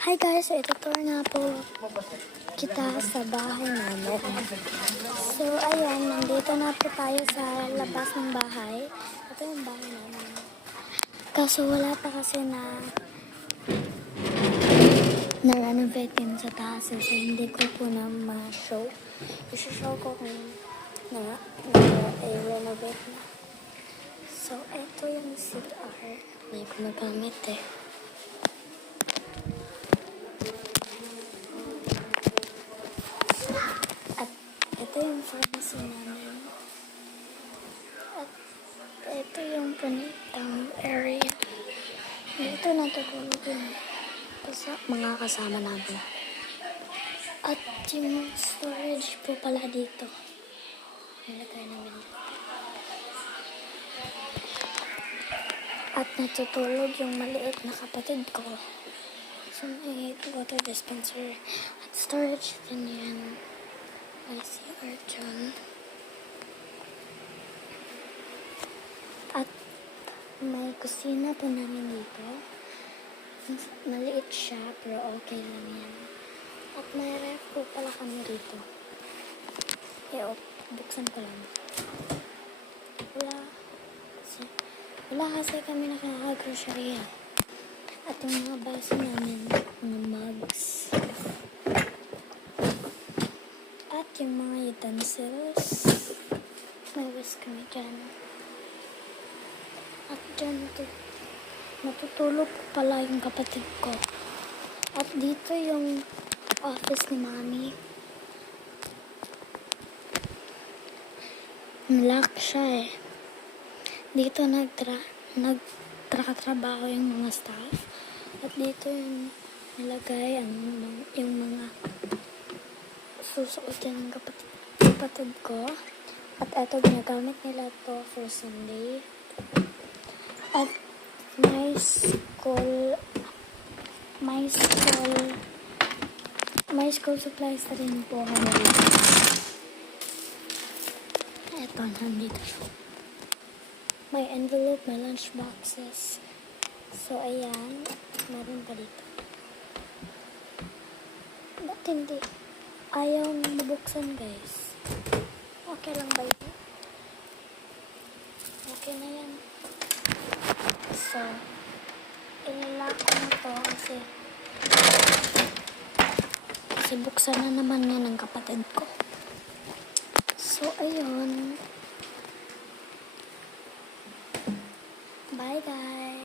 Hi guys, ito tour nga po kita sa bahay namin. So ayan, nandito na po tayo sa labas ng bahay. Ito yung bahay namin. Kaso wala pa kasi na-renovate yun sa taas. So hindi ko po na ma-show. I-show ko kung na-renovate na. So ito yung CR. Hindi ko nagamit eh. Ito yung pharmacy namin. At ito yung panitang area. Dito natutulog yung mga kasama namin. At yung storage po pala dito. Nilagay namin dito. At natutulog yung maliit na kapatid ko. So may water dispenser. At storage din yan. May CR dyan. At may kusina po namin dito. Maliit siya, pero okay lang yan. At may ref po pala kami dito. Buksan ko lang. Wala kasi kami nakaka-grocery. At yung mga baso namin, mga mugs. At yung mga utensils, may whisk kami dyan. At dyan natutulog pala yung kapatid ko. At dito yung office ni Mami. Lock siya eh. Dito nagtrabaho yung mga staff. At dito yung nilagay yung mga susuot yan ng kapatid ko. At eto, ginagamit nila to for Sunday. At may school supplies na rin po kami dito. Eto, nandito siya. May envelope, may lunch boxes. So, ayan. Meron pa dito. Ba't hindi? Ayaw mabuksan, guys. Okay lang ba yun? Okay na yan. So, ilalak ko na to kasi buksan na naman yan ng kapatid ko. So, ayun. Bye, guys.